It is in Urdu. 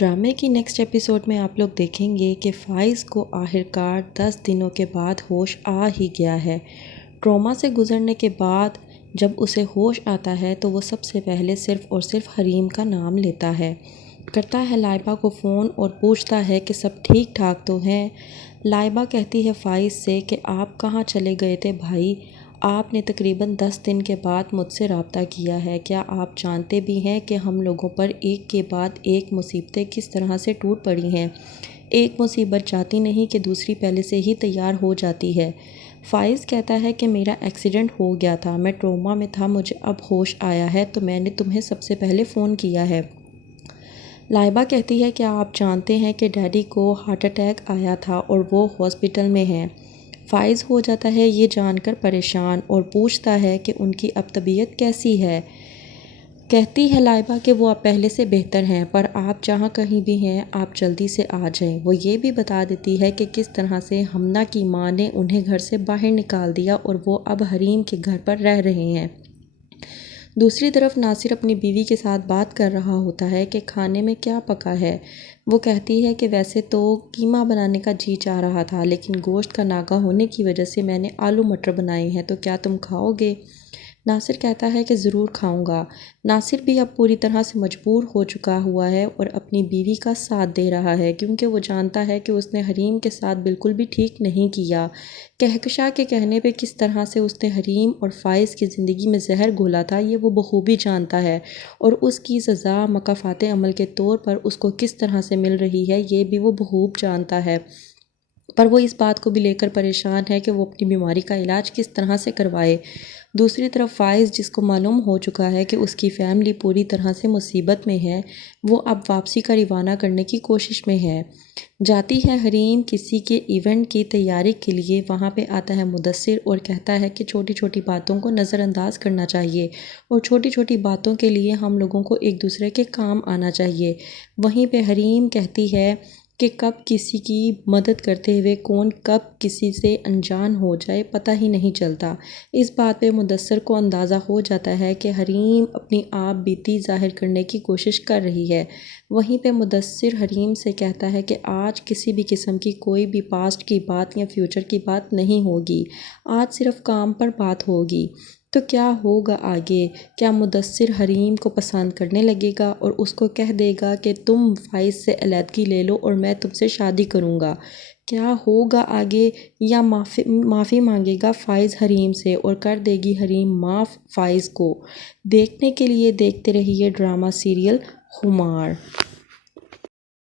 ڈرامے کی نیکسٹ ایپیسوڈ میں آپ لوگ دیکھیں گے کہ فائز کو آخرکار 10 دنوں کے بعد ہوش آ ہی گیا ہے۔ ٹراما سے گزرنے کے بعد جب اسے ہوش آتا ہے تو وہ سب سے پہلے صرف اور صرف حریم کا نام لیتا ہے، کرتا ہے لائبہ کو فون اور پوچھتا ہے کہ سب ٹھیک ٹھاک تو ہیں۔ لائبہ کہتی ہے فائز سے کہ آپ کہاں چلے گئے تھے بھائی، آپ نے تقریباً 10 دن کے بعد مجھ سے رابطہ کیا ہے، کیا آپ جانتے بھی ہیں کہ ہم لوگوں پر ایک کے بعد ایک مصیبتیں کس طرح سے ٹوٹ پڑی ہیں؟ ایک مصیبت جاتی نہیں کہ دوسری پہلے سے ہی تیار ہو جاتی ہے۔ فائز کہتا ہے کہ میرا ایکسیڈنٹ ہو گیا تھا، میں ٹراما میں تھا، مجھے اب ہوش آیا ہے تو میں نے تمہیں سب سے پہلے فون کیا ہے۔ لائبہ کہتی ہے کہ آپ جانتے ہیں کہ ڈیڈی کو ہارٹ اٹیک آیا تھا اور وہ ہاسپٹل میں ہیں۔ فائز ہو جاتا ہے یہ جان کر پریشان اور پوچھتا ہے کہ ان کی اب طبیعت کیسی ہے۔ کہتی ہے لائبہ کہ وہ اب پہلے سے بہتر ہیں، پر آپ جہاں کہیں بھی ہیں آپ جلدی سے آ جائیں۔ وہ یہ بھی بتا دیتی ہے کہ کس طرح سے ہمنا کی ماں نے انہیں گھر سے باہر نکال دیا اور وہ اب حریم کے گھر پر رہ رہے ہیں۔ دوسری طرف ناصر اپنی بیوی کے ساتھ بات کر رہا ہوتا ہے کہ کھانے میں کیا پکا ہے۔ وہ کہتی ہے کہ ویسے تو قیمہ بنانے کا جی چاہ رہا تھا، لیکن گوشت کا ناغہ ہونے کی وجہ سے میں نے آلو مٹر بنائے ہیں، تو کیا تم کھاؤ گے؟ ناصر کہتا ہے کہ ضرور کھاؤں گا۔ ناصر بھی اب پوری طرح سے مجبور ہو چکا ہوا ہے اور اپنی بیوی کا ساتھ دے رہا ہے، کیونکہ وہ جانتا ہے کہ اس نے حریم کے ساتھ بالکل بھی ٹھیک نہیں کیا۔ کہکشاں کے کہنے پہ کس طرح سے اس نے حریم اور فائز کی زندگی میں زہر گھولا تھا یہ وہ بخوبی جانتا ہے، اور اس کی سزا مکافات عمل کے طور پر اس کو کس طرح سے مل رہی ہے یہ بھی وہ بخوب جانتا ہے، پر وہ اس بات کو بھی لے کر پریشان ہے کہ وہ اپنی بیماری کا علاج کس طرح سے کروائے۔ دوسری طرف فائز، جس کو معلوم ہو چکا ہے کہ اس کی فیملی پوری طرح سے مصیبت میں ہے، وہ اب واپسی کا روانہ کرنے کی کوشش میں ہے۔ جاتی ہے حریم کسی کے ایونٹ کی تیاری کے لیے، وہاں پہ آتا ہے مدثر اور کہتا ہے کہ چھوٹی چھوٹی باتوں کو نظر انداز کرنا چاہیے اور چھوٹی چھوٹی باتوں کے لیے ہم لوگوں کو ایک دوسرے کے کام آنا چاہیے۔ وہیں پہ حریم کہتی ہے کہ کب کسی کی مدد کرتے ہوئے کون کب کسی سے انجان ہو جائے پتہ ہی نہیں چلتا۔ اس بات پہ مدثر کو اندازہ ہو جاتا ہے کہ حریم اپنی آپ بیتی ظاہر کرنے کی کوشش کر رہی ہے۔ وہیں پہ مدثر حریم سے کہتا ہے کہ آج کسی بھی قسم کی کوئی بھی پاسٹ کی بات یا فیوچر کی بات نہیں ہوگی، آج صرف کام پر بات ہوگی۔ تو کیا ہوگا آگے؟ کیا مدثر حریم کو پسند کرنے لگے گا اور اس کو کہہ دے گا کہ تم فائز سے علیحدگی لے لو اور میں تم سے شادی کروں گا؟ کیا ہوگا آگے؟ یا معافی مانگے گا فائز حریم سے اور کر دے گی حریم معاف فائز کو؟ دیکھنے کے لیے دیکھتے رہیے ڈرامہ سیریل خمار۔